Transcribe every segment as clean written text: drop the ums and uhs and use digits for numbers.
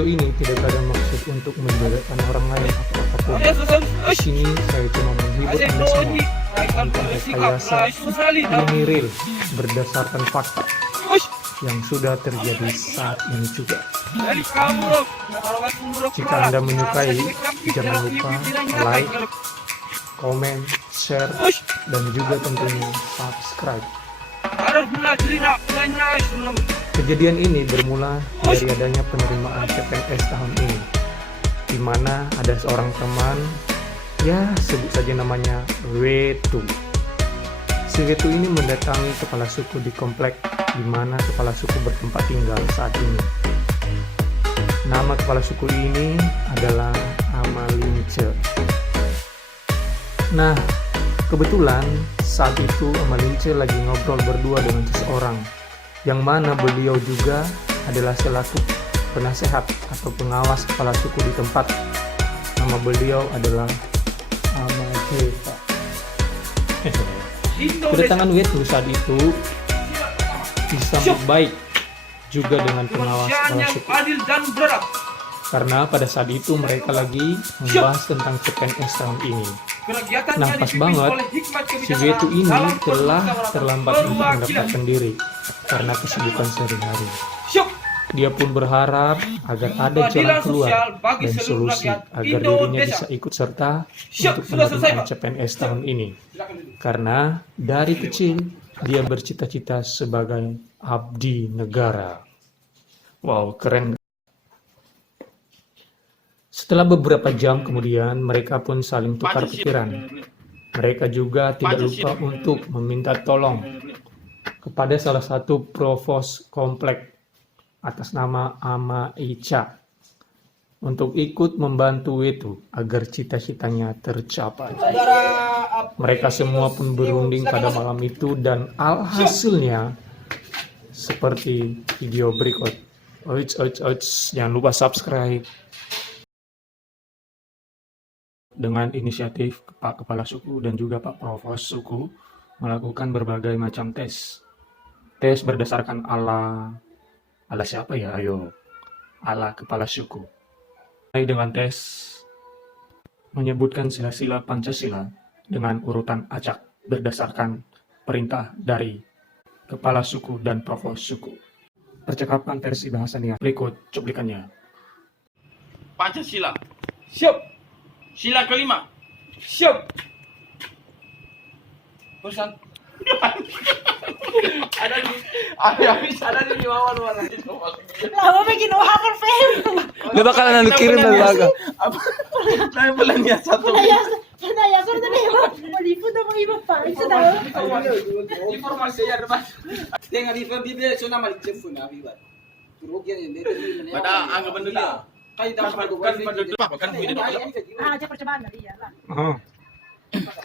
Video ini tidak ada maksud untuk menjelekkan orang lain atau apapun. Di sini saya cuma menghibur Anda semua tentang rekayasa ini real berdasarkan fakta yang sudah terjadi saat ini juga. Jika Anda menyukai, jangan lupa like, komen, share, dan juga tentunya subscribe. Kejadian ini bermula dari adanya penerimaan CPNS tahun ini, di mana ada seorang teman, ya sebut saja namanya W2. Si W2 ini mendatangi kepala suku di komplek di mana kepala suku bertempat tinggal saat ini. Nama kepala suku ini adalah Amalince. Nah, kebetulan saat itu Amalince lagi ngobrol berdua dengan seseorang, yang mana beliau juga adalah selaku penasehat atau pengawas kepala suku di tempat. Nama beliau adalah Amajeta. Kedatangan W2 saat itu disambut baik juga dengan pengawas kepala suku, karena pada saat itu mereka lagi membahas tentang CPNS tahun ini. Nah, pas banget si W2 ini telah terlambat untuk mendaftarkan diri karena kesibukan sehari-hari. Dia pun berharap agar ada jalan keluar dan solusi agar dirinya bisa ikut serta untuk penerimaan CPNS tahun ini. Karena dari kecil dia bercita-cita sebagai abdi negara. Wow, keren. Setelah beberapa jam kemudian, mereka pun saling tukar pikiran. Mereka juga tidak lupa untuk meminta tolong kepada salah satu provos komplek atas nama Ama Ica untuk ikut membantu itu agar cita-citanya tercapai. Mereka semua pun berunding pada malam itu dan alhasilnya seperti video berikut. Jangan lupa subscribe. Dengan inisiatif Pak Kepala Suku dan juga Pak Provos Suku melakukan berbagai macam tes. Tes berdasarkan ala siapa ya? Ayo, ala Kepala Suku. Dengan tes menyebutkan sila-sila Pancasila dengan urutan acak berdasarkan perintah dari Kepala Suku dan Provos Suku. Percakapan versi bahasanya berikut cuplikannya. Pancasila. Siap. Sila kelima. Siap. Pesan. ada di bawah luar. Lama bikin hafal film. Dia bakalan kirim dari laga. Saya bilang ya satu. Naya ko na iba. Malipot na mga iba pa. Isa tayo. Informasi ya depan. Dengan di Biblia so nama dicefun abi ba. Turug yan dito. Pada anggapan nila. Kayo dapat kan video Ah, dia percobaan na dia lah.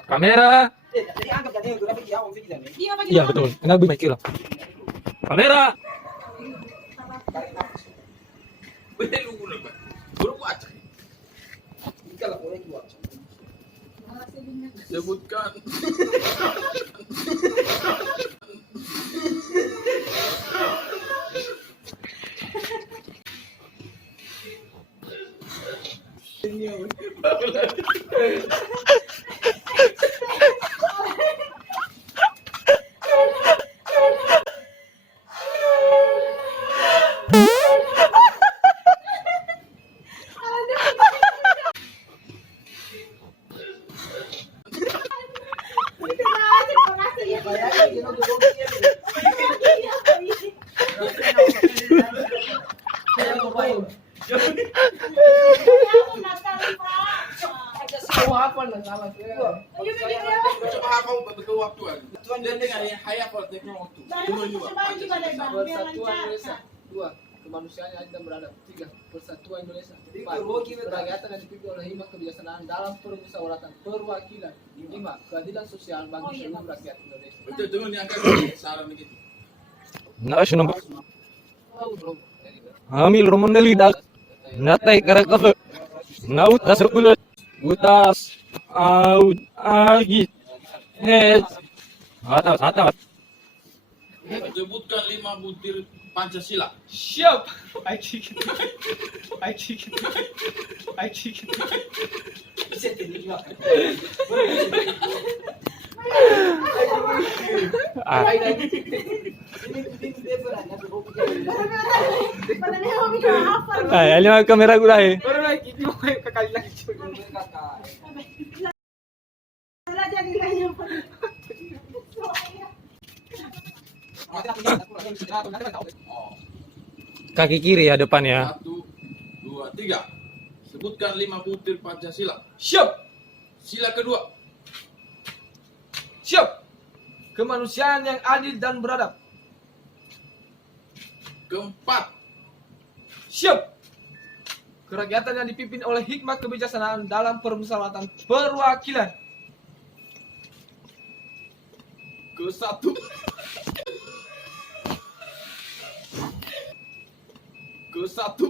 Kamera. Jadi anggap tadi grafik ya om video ni. Iya betul. Enggak lebih mic lah. Kamera. Betul lu ba. Guru ko acak. Ikala ko ko acak. Sebutkan. Dua, kemanusiaan yang adil dan beradab. Tiga, persatuan Indonesia. Empat, kerakyatan yang dipimpin oleh hikmat kebijaksanaan dalam permusyawaratan perwakilan. Lima, keadilan sosial bagi seluruh rakyat Indonesia. Betul tu ni angkat saran begitu. National Belum. Hamil Romanelli dak natai karakter naut asrukulat utas out agi atas Sebutkan 5 butir Pancasila. Siap. Aiki. Ah, ay, alam mo kamera ko dahil. Baru lagi di mau kekali lagi. Kaki kiri ya depan ya. 1, 2, 3. Sebutkan 5 butir Pancasila. Siap. Sila kedua. Siap. Kemanusiaan yang adil dan beradab. Keempat. Siap. Kerakyatan yang dipimpin oleh hikmah kebijaksanaan dalam permusyawaratan perwakilan. Ke-1. Ke-1.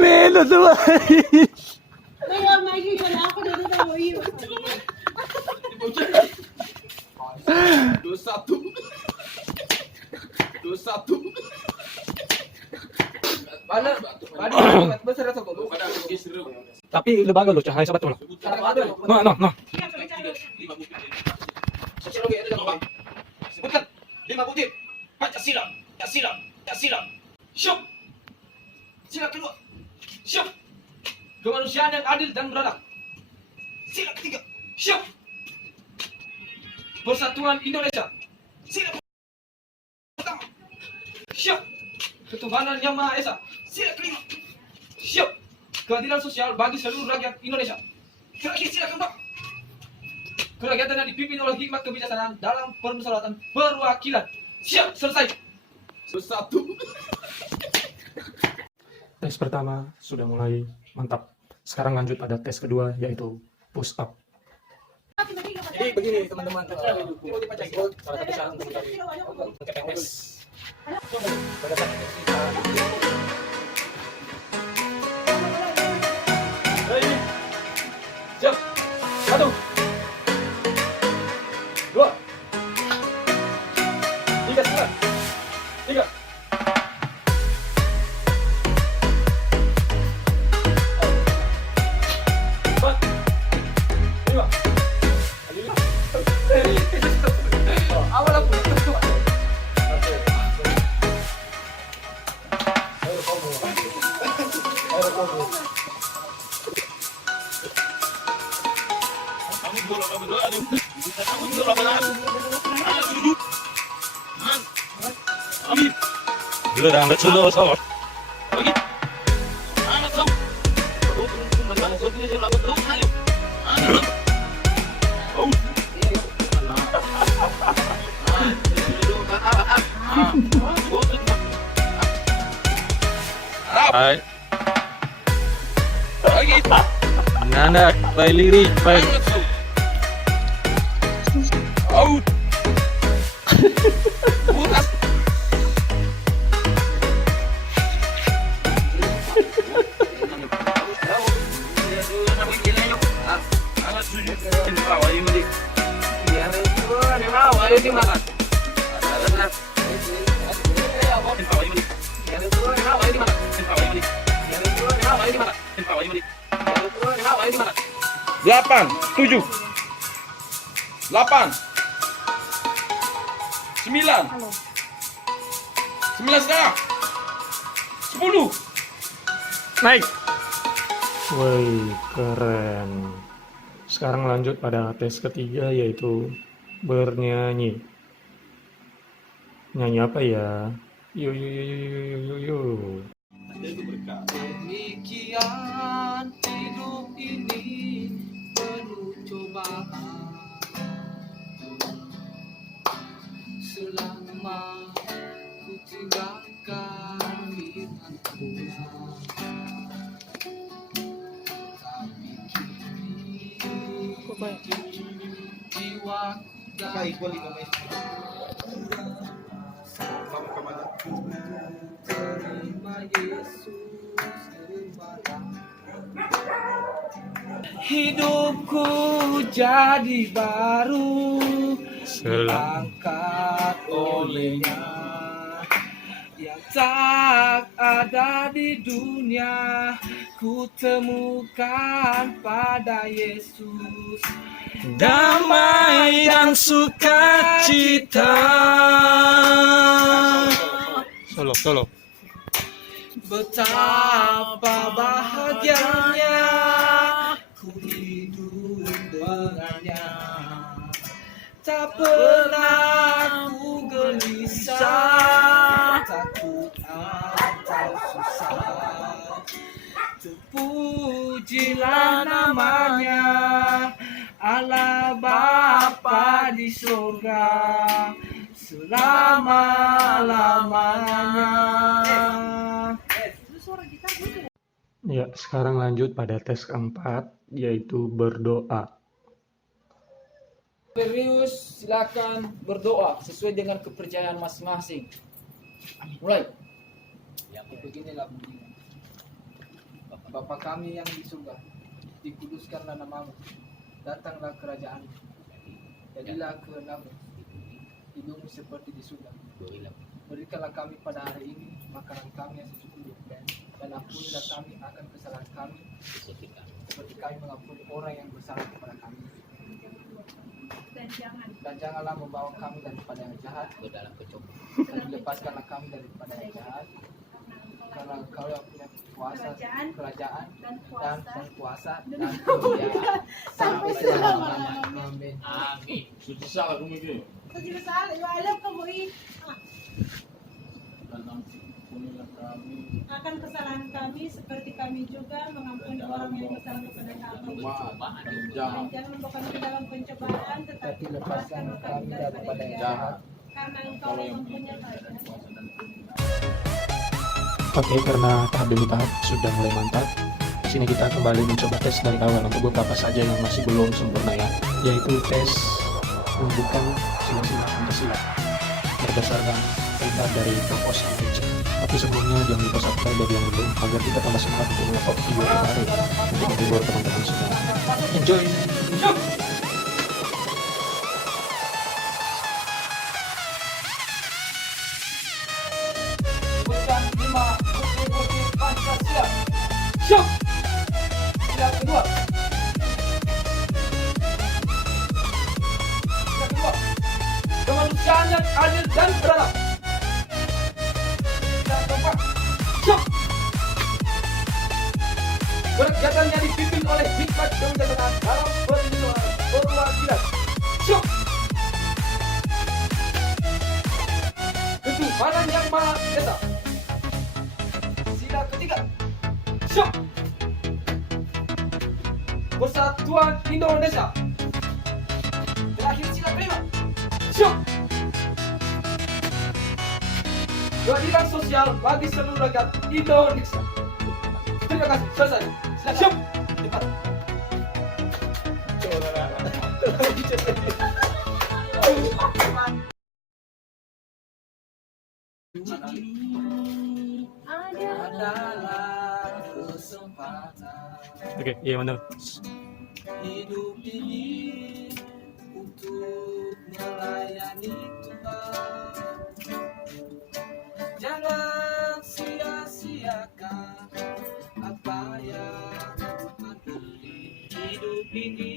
Lelo tuh. Ke-1. Ke-1. Mana? Mana? Besar atau kok? Pada seru. Tapi lebaga lo cahaya sahabat tuh. No. Sebutkan 5 butir Pancasila. Pancasila. Siap. Sila kedua. Siap. Kemanusiaan yang adil dan beradab. Sila ketiga. Siap. Persatuan Indonesia. Sila pertama. Siap. Ketuhanan Yang Maha Esa. Sila kelima. Siap. Keadilan sosial bagi seluruh rakyat Indonesia. Terakhir sila keempat. Kerakyatan yang dipimpin oleh hikmat kebijaksanaan dalam permusyawaratan perwakilan. Siap. Selesai. Ke-1. Tes pertama sudah mulai mantap. Sekarang lanjut pada tes kedua yaitu push up. Jadi begini teman-teman. Salah satu syarat untuk mencari CPNS. Pada saat ini Siap. 1, 2, 3, 3. Awal aku Gila dah, nggak sudah salah. Hai. Nana, by lirik, by. Out. Delapan, 7, 8, 9, 9 setengah, 10. Naik. Woi, keren. Sekarang lanjut pada tes ketiga yaitu bernyanyi. Nyanyi apa ya? Yo. Demikian hidup ini penuh cobaan. tinggalkan firman-Mu. Tapi kini jiwaku terima Yesus kembali. Hidupku jadi baru, angkat olehnya yang tak ada di dunia. Ku temukan pada Yesus damai dan sukacita. Solo. Betapa bahagianya ku hidup dengannya. Tak pernah ku gelisah, takut atau susah. Terpujilah namanya, Allah Bapa di surga selama-lamanya. Ya, sekarang lanjut pada tes keempat, yaitu berdoa. Serius, silakan berdoa sesuai dengan kepercayaan masing-masing. Mulai. Ya, beginilah bunyinya. Bapa kami yang di surga, dikuduskanlah namamu, datanglah kerajaan-Mu, jadilah kehendak-Mu di bumi seperti di surga. Berikanlah kami pada hari ini makanan kami yang secukupnya, dan ampunilah kami akan kesalahan kami, seperti kami mengampuni orang yang bersalah kepada kami. Dan janganlah membawa kami daripada yang jahat, dan lepaskanlah kami daripada yang jahat, karena Engkau yang punya kuasa, kerajaan dan kuasa dan kemuliaan sampai selama-lamanya. Amin. Amin. Sudah salah, alam kamu ini. Akan kesalahan kami seperti kami juga mengampuni orang yang bersalah kepada kami. Dan jangan membawa kami ke dalam pencobaan, tetapi lepaskan kami daripada yang jahat. Karena Engkau yang mempunyai kerajaan. Oke, karena tahap demi tahap sudah mulai mantap, sini kita kembali mencoba tes dari awal untuk beberapa saja yang masih belum sempurna ya, yaitu tes pembukaan sila-sila Pancasila berdasarkan perintah dari proposal meja. Tapi sebelumnya jangan lupa subscribe bagi yang belum, agar kita tambah semangat untuk melakukan video terbaru untuk menghibur teman-teman semua. Enjoy! Sebutkan 5 bukti-bukti Pancasila. Syuk! Sila kedua. Sila kedua. Kemanusiaan yang adil dan beradab. Sila keempat. Syuk! Kegiatan yang dipimpin oleh hikmat kebijaksanaan dalam perlindungan perwakilan. Syuk! Ketuhanan yang Maha Esa. Sila ketiga. Syuk! Persatuan Indonesia. Terakhir sila kelima. Syuk! Keadilan sosial bagi seluruh rakyat Indonesia. Terima kasih. Selesai. Silakan. Syuk! Cepat. Adalah kesempatan Oke, iya benar. hidup ini untuk melayani Tuhan. Jangan sia-siakan apa yang Tuhan beri. Hidup ini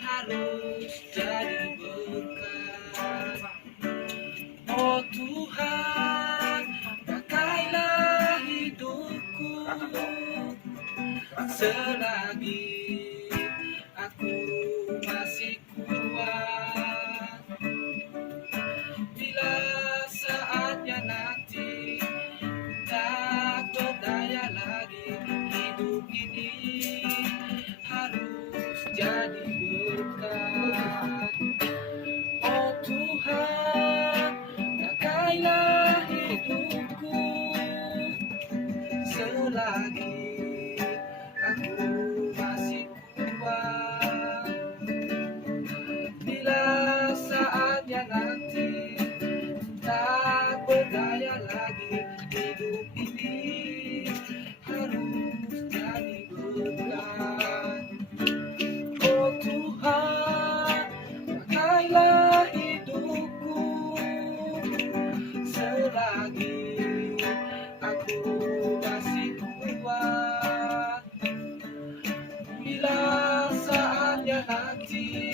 harus jadi berkah. Oh Tuhan, pakailah hidupku selagi aku masih kuat. Bila saatnya nanti tak berdaya lagi, hidup ini harus jadi berkah. Oh Tuhan, pakailah selagi aku masih kuat. Bila saatnya nanti tak berdaya lagi, hidup ini harus jadi beban. Oh Tuhan, pakailah hidupku selagi aku masih kuat. Bila saatnya nanti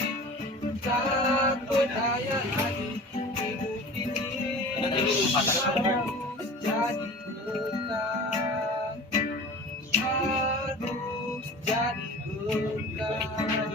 tak berdaya lagi, hidup ini harus jadi berkah, harus jadi berkah.